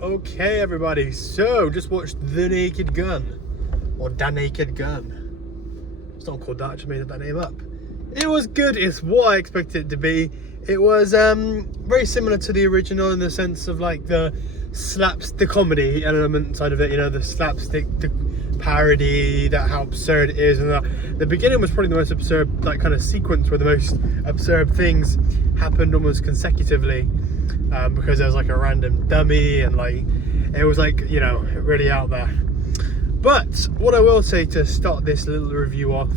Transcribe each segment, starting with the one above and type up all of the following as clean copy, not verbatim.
Okay everybody, so just watched The Naked Gun, or Da Naked Gun. It's not called that, I just made that name up. It was good, it's what I expected it to be. It was very similar to the original in the sense of like the comedy element side of it, you know, the slapstick, the parody, that how absurd it is. And the beginning was probably the most absurd, like kind of sequence where the most absurd things happened almost consecutively. Because there was like a random dummy and like it was like, you know, really out there. But what I will say to start this little review off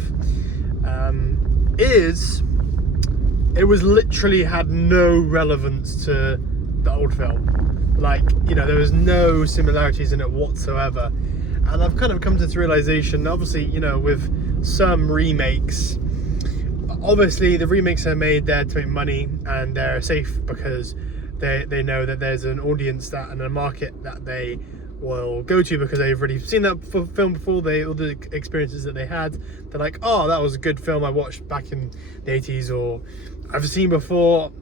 is it was literally had no relevance to the old film. Like, you know, there was no similarities in it whatsoever. And I've kind of come to this realization, obviously, you know, with some remakes, obviously the remakes are made there to make money and they're safe because they know that there's an audience that and a market that they will go to because they've already seen that film before. All the experiences that they had, they're like, oh, that was a good film I watched back in the 80s, or I've seen before.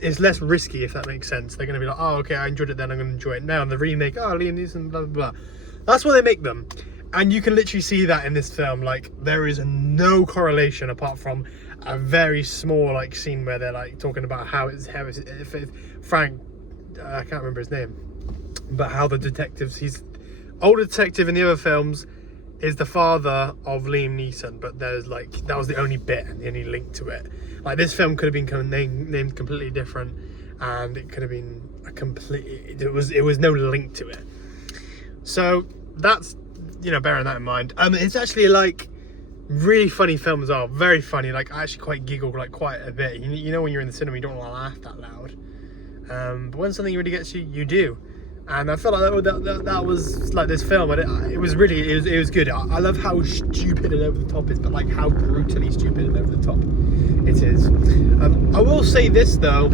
It's less risky, if that makes sense. They're going to be like, oh, okay, I enjoyed it then, I'm going to enjoy it now. And the remake, oh, Liam Neeson, blah, blah, blah. That's why they make them. And you can literally see that in this film. Like, there is no correlation apart from a very small like scene where they're like talking about how Frank, I can't remember his name, but how the detectives, he's older detective in the other films, is the father of Liam Neeson, but there's like, that was the only bit and the only link to it. Like, this film could have been named completely different, and it could have been a complete, it was no link to it. So that's, you know, bearing that in mind. It's actually like really funny film as well, very funny. Like, I actually quite giggled like quite a bit. You know, when you're in the cinema, you don't want to laugh that loud. But when something really gets you, you do. And I felt like that was like this film. It was good. I love how stupid and over the top it is, but like how brutally stupid and over the top it is. I will say this though,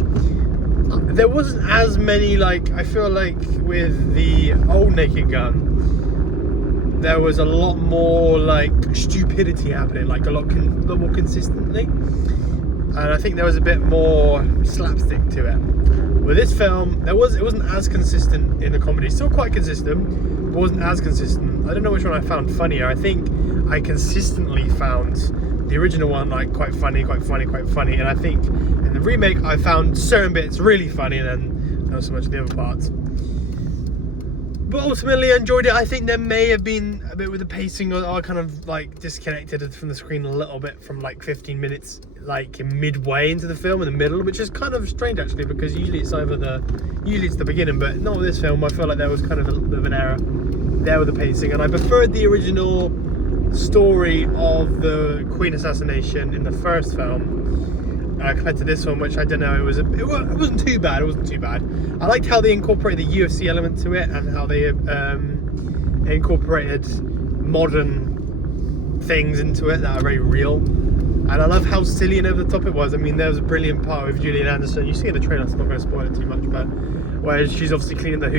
there wasn't as many, like, I feel like with the old Naked Gun, there was a lot more like stupidity happening, like a lot more consistently. And I think there was a bit more slapstick to it. With this film, it wasn't as consistent in the comedy. Still quite consistent, but wasn't as consistent. I don't know which one I found funnier. I think I consistently found the original one like quite funny. And I think in the remake, I found certain bits really funny, and then not so much the other parts. But ultimately, I enjoyed it. I think there may have been a bit with the pacing, or kind of like disconnected from the screen a little bit from like 15 minutes, like midway into the film in the middle, which is kind of strange actually, because usually it's the beginning, but not with this film. I felt like there was kind of a little bit of an error there with the pacing, and I preferred the original story of the Queen assassination in the first film compared to this one, which I don't know, it wasn't too bad. I liked how they incorporated the UFC element to it, and how they incorporated modern things into it that are very real. And I love how silly and over the top it was. I mean, there was a brilliant part with Gillian Anderson. You see in the trailer, I'm not going to spoil it too much, but where she's obviously cleaning the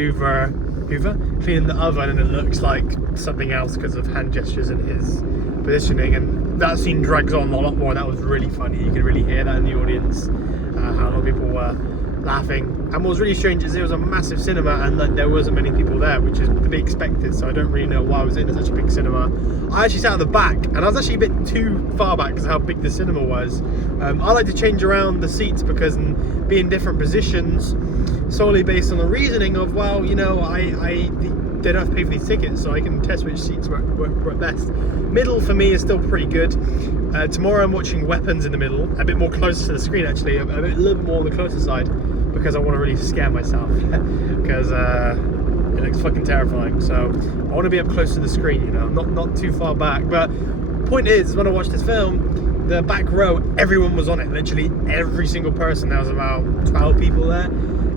cleaning the oven, and it looks like something else because of hand gestures and his positioning. And that scene drags on a lot more. That was really funny. You could really hear that in the audience, how a lot of people were laughing. And what was really strange is it was a massive cinema, and like, there wasn't many people there, which is to be expected. So I don't really know why I was in such a big cinema. I actually sat at the back, and I was actually a bit too far back because of how big the cinema was. I like to change around the seats because be in different positions solely based on the reasoning of, well, you know, they don't have to pay for these tickets, so I can test which seats work best. Middle for me is still pretty good. Tomorrow I'm watching Weapons in the middle, a bit more closer to the screen actually, a little bit more on the closer side, because I want to really scare myself, because it looks fucking terrifying. So I want to be up close to the screen, you know, not too far back. But point is, when I watched this film, the back row, everyone was on it. Literally every single person. There was about 12 people there,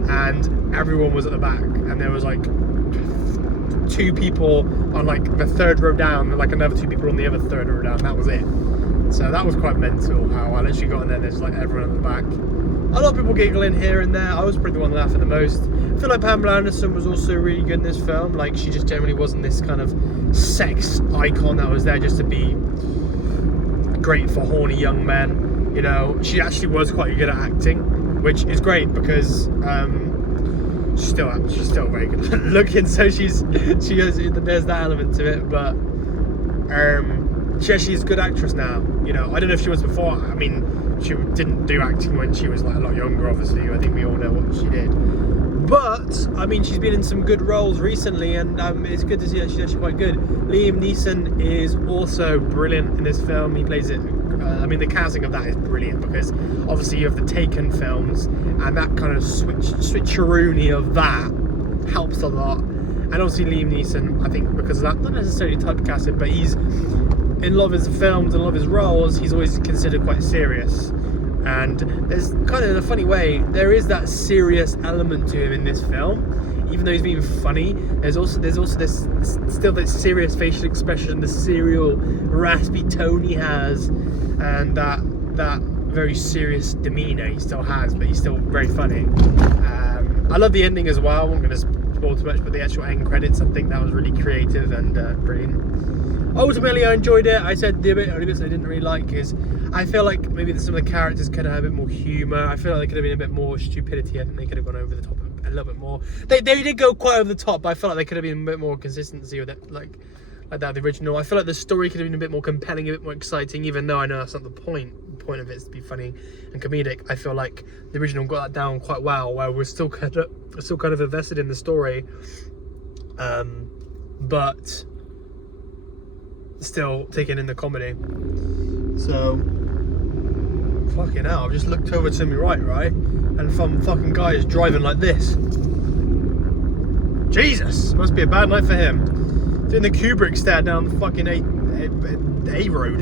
and everyone was at the back. And there was like 2 people on like the third row down, and like another 2 people on the other third row down. That was it. So that was quite mental, how I literally got in there, there's like everyone at the back. A lot of people giggling here and there. I was probably the one laughing the most. I feel like Pamela Anderson was also really good in this film. Like, she just generally wasn't this kind of sex icon that was there just to be great for horny young men. You know, she actually was quite good at acting, which is great because she's still very good looking, so there's that element to it, but she's a good actress now. You know, I don't know if she was before. I mean, she didn't do acting when she was like a lot younger, obviously. I think we all know what she did. But, I mean, she's been in some good roles recently, and it's good to see that she's actually quite good. Liam Neeson is also brilliant in this film. He plays it, I mean, the casting of that is brilliant, because obviously you have the Taken films, and that kind of switcheroony of that helps a lot. And obviously Liam Neeson, I think because of that, not necessarily typecasted, but he's, in a lot of his films and a lot of his roles, he's always considered quite serious. And there's kind of, in a funny way, there is that serious element to him in this film. Even though he's being funny, there's also this still that serious facial expression, the serial raspy tone he has, and that very serious demeanour he still has, but he's still very funny. I love the ending as well. I won't going to spoil too much, but the actual end credits, I think that was really creative and brilliant. Ultimately, I enjoyed it. I said the only bits I didn't really like is I feel like maybe some of the characters could have a bit more humour. I feel like there could have been a bit more stupidity. I think they could have gone over the top a little bit more. They did go quite over the top, but I felt like there could have been a bit more consistency with it, like that the original. I feel like the story could have been a bit more compelling, a bit more exciting, even though I know that's not the point. The point of it is to be funny and comedic. I feel like the original got that down quite well, where we're still kind of invested in the story, but still taking in the comedy. So fucking hell, I've just looked over to my right, and some fucking guy is driving like this. Jesus, must be a bad night for him. Doing the Kubrick stare down the fucking A road.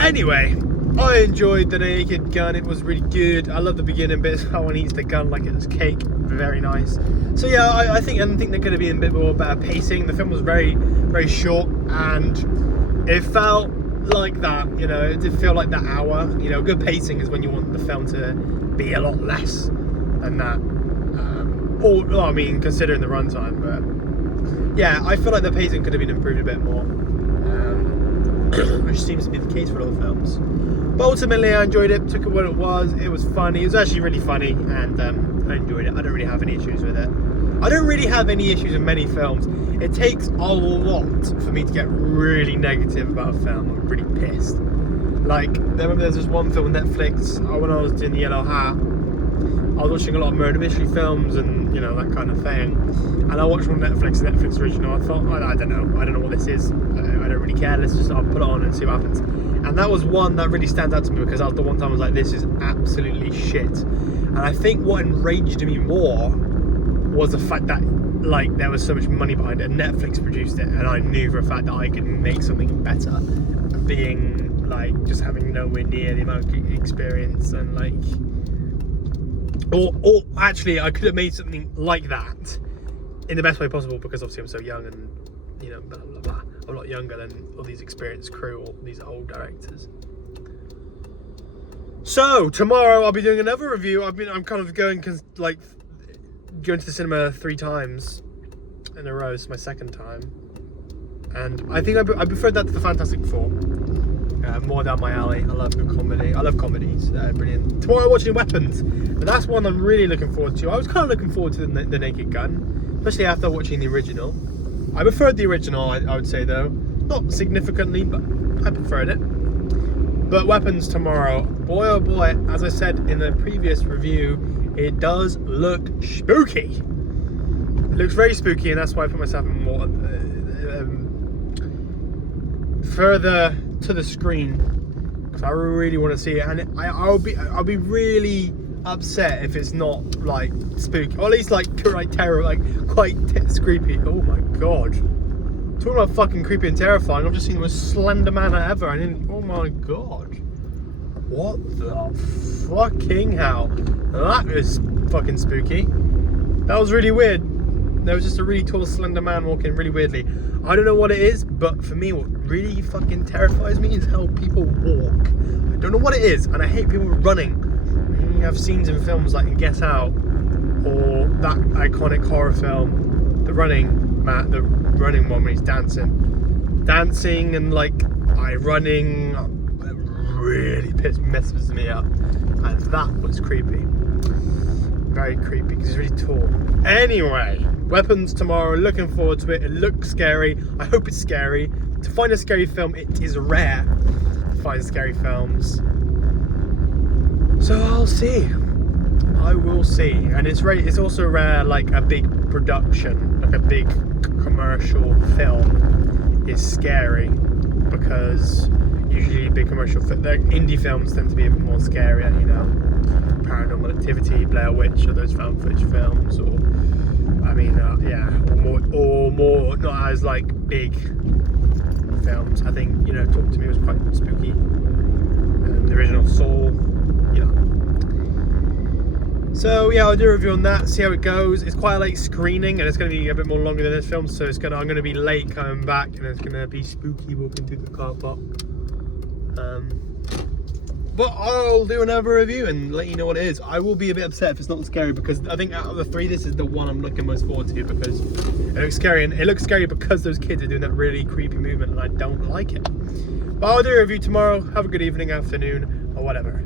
Anyway, I enjoyed The Naked Gun. It was really good. I love the beginning bits, how one eats the gun like it was cake. Very nice. So yeah, I think there could have been a bit more better pacing. The film was very, very short, and it felt like that, you know, it did feel like that hour. You know, good pacing is when you want the film to be a lot less than that. I mean, considering the runtime, but yeah, I feel like the pacing could have been improved a bit more, which seems to be the case for all the films. But ultimately, I enjoyed it. Took it what it was. It was funny. It was actually really funny, and I enjoyed it. I don't really have any issues with it. I don't really have any issues with many films. It takes a lot for me to get really negative about a film. I'm pretty pissed. Like, I remember there's this one film on Netflix, when I was doing the Yellow Hat, I was watching a lot of murder mystery films and, you know, that kind of thing. And I watched one on Netflix original. I thought, I don't know what this is. I don't really care. I'll put it on and see what happens. And that was one that really stands out to me, because I was the one time I was like, this is absolutely shit. And I think what enraged me more was the fact that, like, there was so much money behind it, and Netflix produced it, and I knew for a fact that I could make something better, being like just having nowhere near the amount of experience and like, or actually I could have made something like that in the best way possible, because obviously I'm so young and, you know, blah blah blah. I'm a lot younger than all these experienced crew or these old directors. So tomorrow I'll be doing another review. I'm kind of going to the cinema 3 times in a row. It's my second time, and I think I preferred that to the Fantastic Four. More down my alley. I love good comedy. I love comedies. Brilliant. Tomorrow I'm watching Weapons, and that's one I'm really looking forward to. I was kind of looking forward to the Naked Gun, especially after watching the original. I preferred the original, I would say, though. Not significantly, but I preferred it. But Weapons tomorrow, boy oh boy, as I said in the previous review, it does look spooky. It looks very spooky, and that's why I put myself in more further to the screen, because I really want to see it, and I'll be really upset if it's not like spooky, or at least like terror, like quite creepy. Oh my god, talking about fucking creepy and terrifying, I've just seen the most slender man ever, and oh my god, what the fucking hell, that is fucking spooky. That was really weird. There was just a really tall slender man walking really weirdly. I don't know what it is, but for me what really fucking terrifies me is how people walk. I don't know what it is, and I hate people running. You have scenes in films like in Get Out, or that iconic horror film, The Running one when he's dancing and like running, it really messes me up, and that was creepy. Very creepy because he's really tall. Anyway, Weapons tomorrow. Looking forward to it. It looks scary. I hope it's scary. To find a scary film, it is rare to find scary films. So I'll see. I will see. And it's also rare, like a big production, like a big commercial film is scary, because usually big commercial indie films tend to be a bit more scary, you know, Paranormal Activity, Blair Witch, or those found footage films, or or more not as like big films. I think, you know, Talk to Me was quite spooky. The original Saw, you know. So yeah, I'll do a review on that, see how it goes. It's quite a late screening, and it's going to be a bit more longer than this film, so I'm going to be late coming back, and it's going to be spooky walking through the car park. But I'll do another review and let you know what it is. I will be a bit upset if it's not scary, because I think out of the three, this is the one I'm looking most forward to, because it looks scary, and it looks scary because those kids are doing that really creepy movement, and I don't like it. But I'll do a review tomorrow. Have a good evening, afternoon, or whatever.